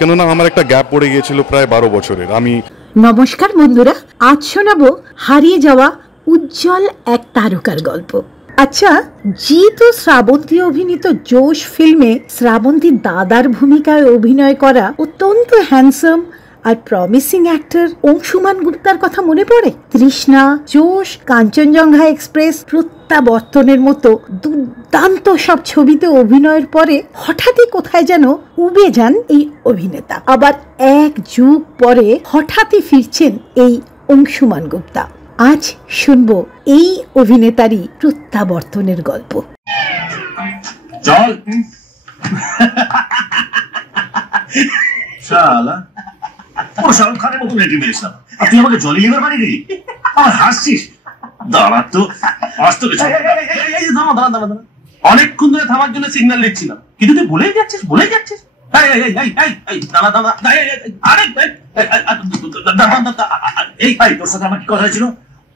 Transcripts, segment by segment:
কেননা আমার একটা গ্যাপ পড়ে গিয়েছিল প্রায় 12 বছরের। আমি নমস্কার বন্ধুরা, আজ শোনাবো হারিয়ে যাওয়া উজ্জ্বল এক তারকার গল্প। আচ্ছা, জিৎ ও শ্রাবন্তী অভিনীত জোশ ফিল্মে শ্রাবন্তীর দাদার ভূমিকায় অভিনয় করা অত্যন্ত হ্যান্ডসাম আর প্রমিসিং অ্যাক্টর অংশুমান গুপ্তার কথা মনে পড়ে? তৃষ্ণা, জোশ, কাঞ্চনজঙ্ঘা এক্সপ্রেস, প্রত্যাবর্তনের মতো দুর্দান্ত সব ছবিতে অভিনয়ের পরে হঠাৎই কোথায় যেন উবে যান এই অভিনেতা। আবার এক যুগ পরে হঠাৎই ফিরছেন এই অংশুমান গুপ্তা। আজ শুনবো এই অভিনেতারই প্রত্যাবর্তনের গল্প। চল শালা, পুরো শাহরুখ খানের মতো রেডি মেরেছিলাম আর তুই আমাকে জলি লিভার বানিয়ে দিলি। আমার হাসছিস? দাঁড়া তো, আসতো কিছু। অনেকক্ষণ ধরে থামার জন্য সিগন্যাল দিচ্ছিলাম, কিন্তু তুই ভুলেই যাচ্ছিস। তোর সাথে আমার কি কথা ছিল?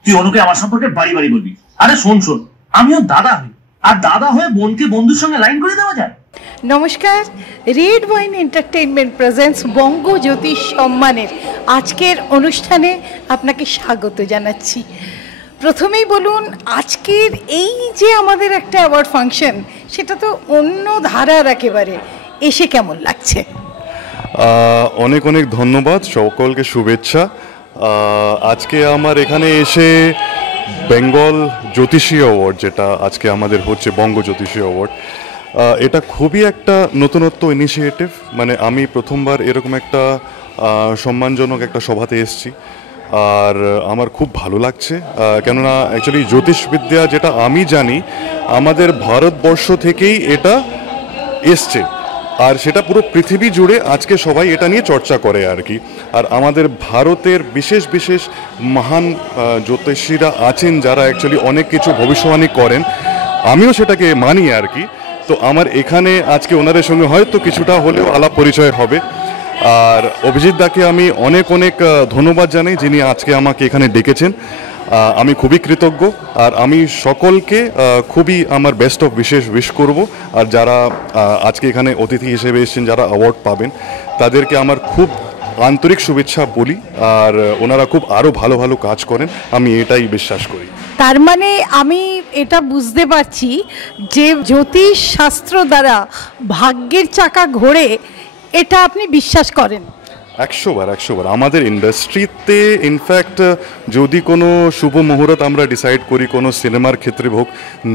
তুই অনুকে আমার সম্পর্কে বাড়ি বাড়ি বলবি। আরে শোন, আমিও দাদা হই, আর দাদা হয়ে বোনকে বন্ধুর সঙ্গে লাইন করে দেওয়া যায়? নমস্কার, রেড ওয়াইন এন্টারটেইনমেন্ট প্রেজেন্টস বঙ্গ জ্যোতিষ সম্মানের আজকের অনুষ্ঠানে আপনাকে স্বাগত জানাচ্ছি। প্রথমেই বলুন, আজকের এই যে আমাদের একটা অ্যাওয়ার্ড ফাংশন, সেটা তো অন্য ধারার একেবারে, এসে কেমন লাগছে? অনেক অনেক ধন্যবাদ, সকলকে শুভেচ্ছা। আজকে আমার এখানে এসে বেঙ্গল জ্যোতিষী অ্যাওয়ার্ড, যেটা আজকে আমাদের হচ্ছে বঙ্গ জ্যোতিষী অ্যাওয়ার্ড, এটা খুবই একটা নতুনত্ব ইনিশিয়েটিভ। মানে আমি প্রথমবার এরকম একটা সম্মানজনক একটা সভাতে এসেছি, আর আমার খুব ভালো লাগছে। কেননা অ্যাকচুয়ালি জ্যোতিষবিদ্যা, যেটা আমি জানি, আমাদের ভারতবর্ষ থেকেই এটা এসছে, আর সেটা পুরো পৃথিবী জুড়ে আজকে সবাই এটা নিয়ে চর্চা করে আর কি। আর আমাদের ভারতের বিশেষ বিশেষ মহান জ্যোতিষীরা আছেন, যারা অ্যাকচুয়ালি অনেক কিছু ভবিষ্যবাণী করেন, আমিও সেটাকে মানি আর কি। তো আমার এখানে আজকে ওনাদের সঙ্গে হয়তো কিছুটা হলেও আলাপ পরিচয় হবে। আর অভিজিৎ দাকে আমি অনেক অনেক ধন্যবাদ জানাই, যিনি আজকে আমাকে এখানে ডেকেছেন। আমি খুবই কৃতজ্ঞ, আর আমি সকলকে খুবই আমার বেস্ট অফ উইশ করব। আর যারা আজকে এখানে অতিথি হিসেবে এসেছেন, যারা অ্যাওয়ার্ড পাবেন, তাদেরকে আমার খুব আন্তরিক শুভেচ্ছা বলি। আর ওনারা খুব আরও ভালো ভালো কাজ করেন, আমি এটাই বিশ্বাস করি। তার মানে আমি এটা বুঝতে পারছি যে জ্যোতিষ শাস্ত্র দ্বারা ভাগ্যের চাকা ঘোরে, এটা আপনি বিশ্বাস করেন? 100বার। আমাদের ইন্ডাস্ট্রিতে ইনফ্যাক্ট যদি কোনো শুভ মুহূর্ত আমরা ডিসাইড করি, কোনো সিনেমার ক্ষেত্রে হোক,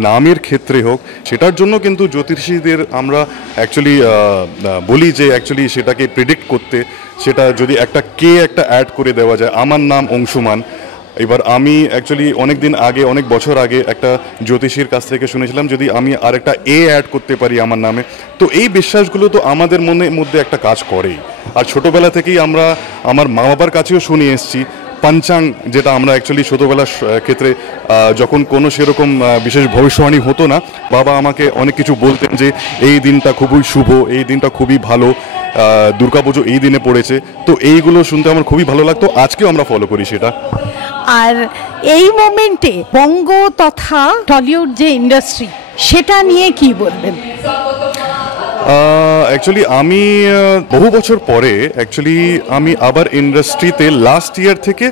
নামের ক্ষেত্রে হোক, সেটার জন্য কিন্তু জ্যোতিষীদের আমরা অ্যাকচুয়ালি বলি যে অ্যাকচুয়ালি সেটাকে প্রেডিক্ট করতে, সেটা যদি একটা অ্যাড করে দেওয়া যায়। আমার নাম অংশুমান। এবার আমি অ্যাকচুয়ালি অনেক বছর আগে একটা জ্যোতিষীর কাছ থেকে শুনেছিলাম, যদি আমি আর একটা অ্যাড করতে পারি আমার নামে, তো এই বিশ্বাসগুলো তো আমাদের মনের মধ্যে একটা কাজ করেই। আর ছোটোবেলা থেকেই আমরা আমার মা বাবার কাছেও শুনে এসেছি পঞ্চাং, যেটা আমরা অ্যাকচুয়ালি ছোটোবেলার ক্ষেত্রে যখন কোনো সেরকম বিশেষ ভবিষ্যবাণী হতো না, বাবা আমাকে অনেক কিছু বলতেন যে এই দিনটা খুবই শুভ, এই দিনটা খুবই ভালো, দুর্গাপুজো এই দিনে পড়েছে। তো এইগুলো শুনতে আমার খুবই ভালো লাগতো, আজকেও আমরা ফলো করি সেটা। আর এই মোমেন্টে বঙ্গ তথা টলিউড যে ইন্ডাস্ট্রি, সেটা নিয়ে কি বলবেন? অ্যাকচুয়ালি আমি বহু বছর পরে আমি আবার ইন্ডাস্ট্রিতে লাস্ট ইয়ার থেকে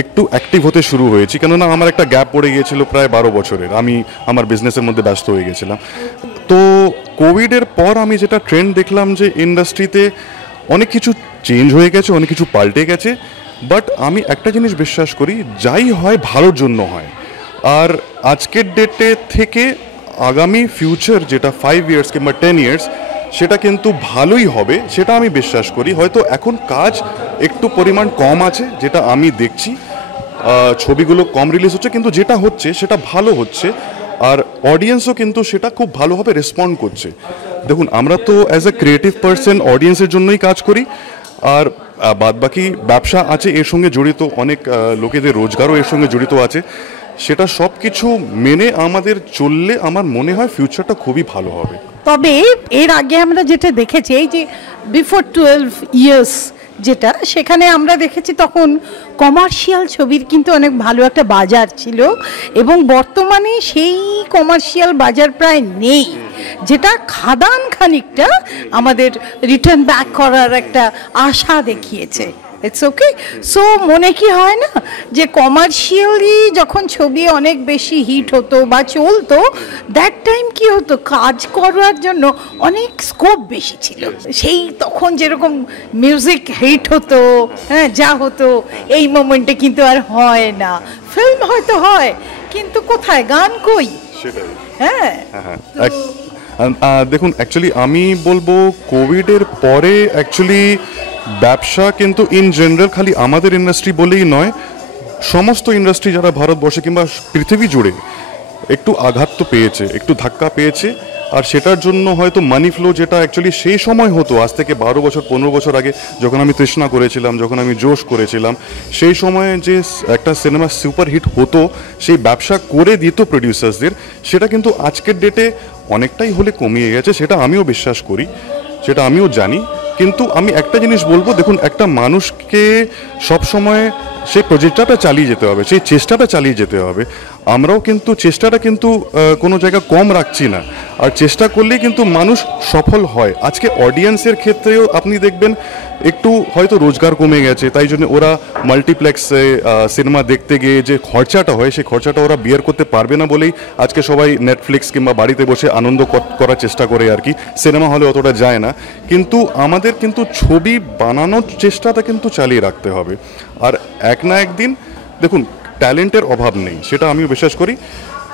একটু অ্যাক্টিভ হতে শুরু হয়েছি। কেননা আমার একটা গ্যাপ পড়ে গিয়েছিল প্রায় 12 বছরের, আমি আমার বিজনেসের মধ্যে ব্যস্ত হয়ে গেছিলাম। তো কোভিডের পর আমি যেটা ট্রেন্ড দেখলাম যে ইন্ডাস্ট্রিতে অনেক কিছু চেঞ্জ হয়ে গেছে, অনেক কিছু পাল্টে গেছে। বাট আমি একটা জিনিস বিশ্বাস করি, যাই হয় ভালোর জন্য হয়। আর আজকের ডেটে থেকে আগামী ফিউচার, যেটা 5 ইয়ার্স কিংবা 10 ইয়ার্স, সেটা কিন্তু ভালোই হবে, সেটা আমি বিশ্বাস করি। হয়তো এখন কাজ একটু পরিমাণ কম আছে, যেটা আমি দেখছি, ছবিগুলো কম রিলিজ হচ্ছে, কিন্তু যেটা হচ্ছে সেটা ভালো হচ্ছে। আর অডিয়েন্সও কিন্তু সেটা খুব ভালোভাবে রেসপন্ড করছে। দেখুন, আমরা তো অ্যাজ এ ক্রিয়েটিভ পার্সন অডিয়েন্সের জন্যই কাজ করি, আর বাদবাকি ব্যবসা আছে এর সঙ্গে জড়িত, অনেক লোকেদের রোজগারও এর সঙ্গে জড়িত আছে। সেটা সব কিছু মেনে আমাদের চললে আমার মনে হয় ফিউচারটা খুবই ভালো হবে। তবে এর আগে আমরা যেটা দেখেছি, এই যে বিফোর 12 ইয়ার্স যেটা, সেখানে আমরা দেখেছি তখন কমার্শিয়াল ছবির কিন্তু অনেক ভালো একটা বাজার ছিল, এবং বর্তমানে সেই কমার্শিয়াল বাজার প্রায় নেই, যেটা খাদান খানিকটা আমাদের রিটার্ন ব্যাক করার একটা আশা দেখিয়েছে। It's okay. সো মনে কি হয় না যে কমার্শিয়ালি যখন ছবি অনেক বেশি হিট হতো বা চলতো, দ্যাট টাইম কি হতো, কাজ করার জন্য অনেক স্কোপ বেশি ছিল। সেই তখন যেরকম মিউজিক হিট হতো, হ্যাঁ, যা হতো, এই মোমেন্টে কিন্তু আর হয় না। ফিল্ম হয়তো হয়, কিন্তু কোথায় গান কই? সেটাই। হ্যাঁ, দেখুন, অ্যাকচুয়ালি আমি বলবো কোভিডের পরে অ্যাকচুয়ালি ব্যবসা কিন্তু ইন জেনারেল খালি আমাদের ইন্ডাস্ট্রি বলেই নয়, সমস্ত ইন্ডাস্ট্রি যারা ভারতবর্ষে কিংবা পৃথিবী জুড়ে একটু আঘাত তো পেয়েছে, একটু ধাক্কা পেয়েছে। আর সেটার জন্য হয়তো মানি ফ্লো, যেটা অ্যাকচুয়ালি সেই সময় হতো, আজ থেকে 12 বছর 15 বছর আগে যখন আমি তৃষ্ণা করেছিলাম, যখন আমি জোশ করেছিলাম, সেই সময়ে যে একটা সিনেমা সুপারহিট হতো, সেই ব্যবসা করে দিত প্রডিউসার্সদের, সেটা কিন্তু আজকের ডেটে অনেকটাই হলে কমিয়ে গেছে। সেটা আমিও বিশ্বাস করি, সেটা আমিও জানি। কিন্তু আমি একটা জিনিস বলবো, দেখুন, একটা মানুষকে সবসময় সেই প্রজেক্টটা চালিয়ে যেতে হবে, সেই চেষ্টাটা চালিয়ে যেতে হবে। আমরাও কিন্তু চেষ্টাটা কিন্তু কোনো জায়গা কম রাখছি না, আর চেষ্টা করলেই কিন্তু মানুষ সফল হয়। আজকে অডিয়েন্সের ক্ষেত্রেও আপনি দেখবেন একটু হয়তো রোজগার কমে গেছে, তাই জন্য ওরা মাল্টিপ্লেক্সে সিনেমা দেখতে গিয়ে যে খরচাটা হয়, সেই খরচাটা ওরা বিয়ার করতে পারবে না বলেই আজকে সবাই নেটফ্লিক্স কিংবা বাড়িতে বসে আনন্দ করার চেষ্টা করে আর কি, সিনেমা হলে অতটা যায় না। কিন্তু আমাদের কিন্তু ছবি বানানোর চেষ্টাটা কিন্তু চালিয়ে রাখতে হবে। আর এক না একদিন, দেখুন, ট্যালেন্টের অভাব নেই, সেটা আমিও বিশ্বাস করি।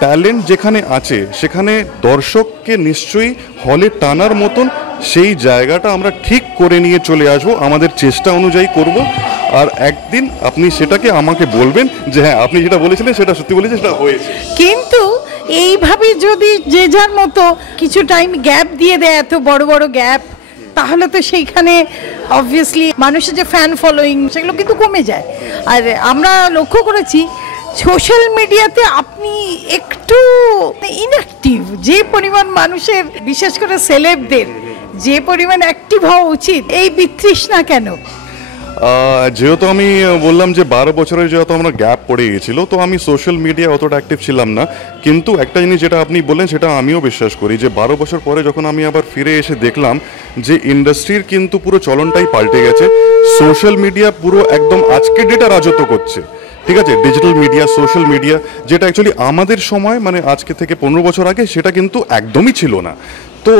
ট্যালেন্ট যেখানে আছে সেখানে দর্শককে নিশ্চয়ই হলে টানার মতন সেই জায়গাটা আমরা ঠিক করে নিয়ে চলে আসবো, আমাদের চেষ্টা অনুযায়ী করব। আর একদিন আপনি সেটাকে আমাকে বলবেন যে হ্যাঁ, আপনি যেটা বলেছিলেন সেটা সত্যি বলেছেন, সেটা হয়েছে। কিন্তু এইভাবে যদি যে যার মতো কিছু টাইম গ্যাপ দিয়ে দেয়, এত বড় বড় গ্যাপ, তাহলে তো সেইখানে অবভিয়াসলি মানুষের যে ফ্যান ফলোয়িং সেগুলো কিন্তু কমে যায়। আর আমরা লক্ষ্য করেছি সোশ্যাল মিডিয়াতে আপনি একটু ইনঅ্যাক্টিভ, যে পরিমাণ মানুষের, বিশেষ করে সেলেবদের যে পরিমাণ অ্যাক্টিভ হওয়া উচিত, এই বিতৃষ্ণা কেন? যেহেতু আমি বললাম যে 12 বছরের যেহেতু আমরা গ্যাপ পড়ে গেছিলো, তো আমি সোশ্যাল মিডিয়া অতটা অ্যাক্টিভ ছিলাম না। কিন্তু একটা জিনিস যেটা আপনি বললেন সেটা আমিও বিশ্বাস করি, যে 12 বছর পরে যখন আমি আবার ফিরে এসে দেখলাম যে ইন্ডাস্ট্রির কিন্তু পুরো চলনটাই পাল্টে গেছে। সোশ্যাল মিডিয়া পুরো একদম আজকের ডেটা রাজত্ব করছে, ঠিক আছে? ডিজিটাল মিডিয়া, সোশ্যাল মিডিয়া, যেটা অ্যাকচুয়ালি আমাদের সময় মানে আজকে থেকে 15 বছর আগে সেটা কিন্তু একদমই ছিল না। তো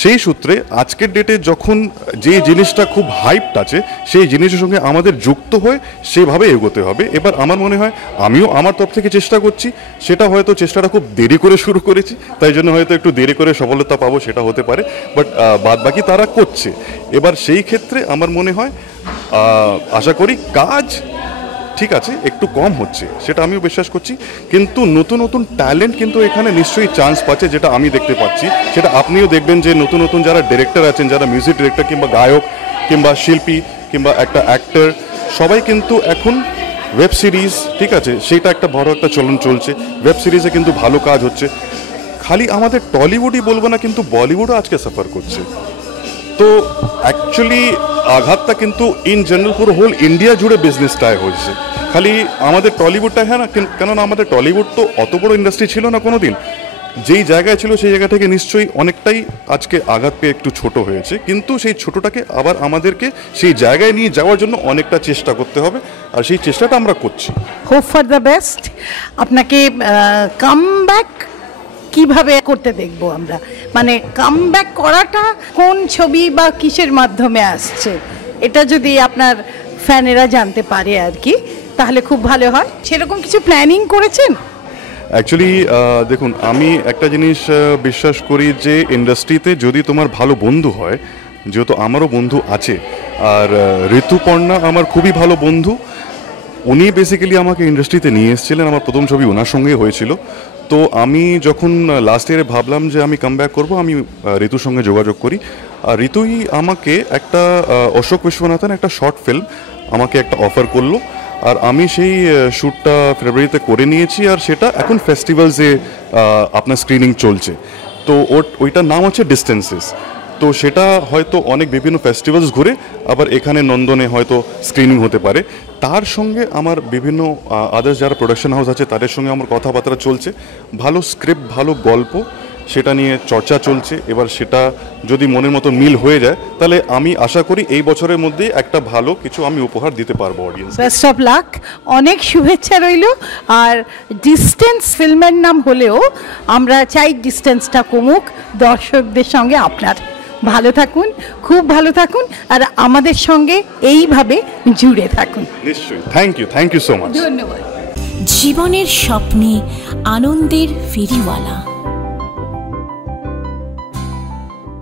সেই সূত্রে আজকের ডেটে যখন যে জিনিসটা খুব হাইপড আছে, সেই জিনিসের সঙ্গে আমাদের যুক্ত হয়ে সেভাবে এগোতে হবে। এবার আমার মনে হয় আমিও আমার তরফ থেকে চেষ্টা করছি, সেটা হয়তো চেষ্টাটা খুব দেরি করে শুরু করেছি, তাই জন্য হয়তো একটু দেরি করে সফলতা পাবো, সেটা হতে পারে। বাট বাদ বাকি তারা করছে। এবার সেই ক্ষেত্রে আমার মনে হয়, আশা করি কাজ ঠিক আছে, একটু কম হচ্ছে, সেটা আমিও বিশ্বাস করছি। কিন্তু নতুন নতুন ট্যালেন্ট কিন্তু এখানে নিশ্চয়ই চান্স পাচ্ছে, যেটা আমি দেখতে পাচ্ছি। সেটা আপনিও দেখবেন যে নতুন নতুন যারা ডিরেক্টর আছেন, যারা মিউজিক ডিরেক্টর কিংবা গায়ক কিংবা শিল্পী কিংবা একটা অ্যাক্টর, সবাই কিন্তু এখন ওয়েব সিরিজ, ঠিক আছে, সেটা একটা বড় একটা চলন চলছে। ওয়েব সিরিজে কিন্তু ভালো কাজ হচ্ছে। খালি আমাদের টলিউডই বলবো না, কিন্তু বলিউডও আজকে সাফার করছে। তো অ্যাকচুয়ালি আঘাতটা কিন্তু ইন জেনারেল পুরো হোল ইন্ডিয়া জুড়ে বিজনেসটায় হয়েছে, খালি আমাদের টলিউডটা, হ্যাঁ না, কেননা আমাদের টলিউড তো অত বড় ইন্ডাস্ট্রি ছিল না কোনো দিন। যেই জায়গায় ছিল সেই জায়গা থেকে নিশ্চয়ই অনেকটাই আজকে আঘাত পেয়ে একটু ছোট হয়েছে, কিন্তু সেই ছোটটাকে আবার আমাদেরকে সেই জায়গায় নিয়ে যাওয়ার জন্য অনেকটা চেষ্টা করতে হবে, আর সেই চেষ্টাটা আমরা করছি। Hope for the best. আপনাকে কামব্যাক কিভাবে করতে দেখবো আমরা, মানে কামব্যাক করাটা কোন ছবি বা কিসের মাধ্যমে আসছে, এটা যদি আপনার ফ্যানেরা জানতে পারে আর কি, তাহলে খুব ভালো হয়। সেরকম কিছু প্ল্যানিং করেছেন? অ্যাকচুয়ালি দেখুন, আমি একটা জিনিস বিশ্বাস করি যে ইন্ডাস্ট্রিতে যদি তোমার ভালো বন্ধু হয়, যেহেতু আমারও বন্ধু আছে, আর ঋতুপর্ণা আমার খুবই ভালো বন্ধু, উনি বেসিক্যালি আমাকে ইন্ডাস্ট্রিতে নিয়ে এসেছিলেন, আমার প্রথম ছবি ওনার সঙ্গে হয়েছিল। তো আমি যখন লাস্ট ইয়ারে ভাবলাম যে আমি কামব্যাক করবো, আমি ঋতুর সঙ্গে যোগাযোগ করি। আর ঋতুই আমাকে একটা অশোক বিশ্বনাথন একটা শর্ট ফিল্ম আমাকে একটা অফার করলো, আর আমি সেই শ্যুটটা ফেব্রুয়ারিতে করে নিয়েছি, আর সেটা এখন ফেস্টিভ্যালসে আপনার স্ক্রিনিং চলছে। তো ওইটার নাম হচ্ছে ডিস্টেন্সেস। তো সেটা হয়তো অনেক বিভিন্ন ফেস্টিভ্যালস ঘুরে আবার এখানে নন্দনে হয়তো স্ক্রিনিং হতে পারে। তার সঙ্গে আমার বিভিন্ন আদার্স যারা প্রোডাকশন হাউস আছে তাদের সঙ্গে আমার কথাবার্তা চলছে, ভালো স্ক্রিপ্ট ভালো গল্প সেটা নিয়ে চর্চা চলছে। এবার সেটা যদি মনের মতো মিল হয়ে যায় তাহলে আমি আশা করি এই বছরের মধ্যে একটা ভালো কিছু আমি উপহার দিতে পারবো অডিয়েন্স। বেস্ট অফ লাক, অনেক শুভেচ্ছা রইল। আর ডিস্টেন্স ফিল্মের নাম হলেও আমরা চাই ডিস্টেন্সটা কমুক দর্শকদের সঙ্গে। আপনার ভালো থাকুন, খুব ভালো থাকুন, আর আমাদের সঙ্গে এইভাবে জুড়ে থাকুন। নিশ্চয়ই, থ্যাংক ইউ সো মাচ। ধন্যবাদ। জীবনের স্বপ্নে আনন্দের ফেরিওয়ালা।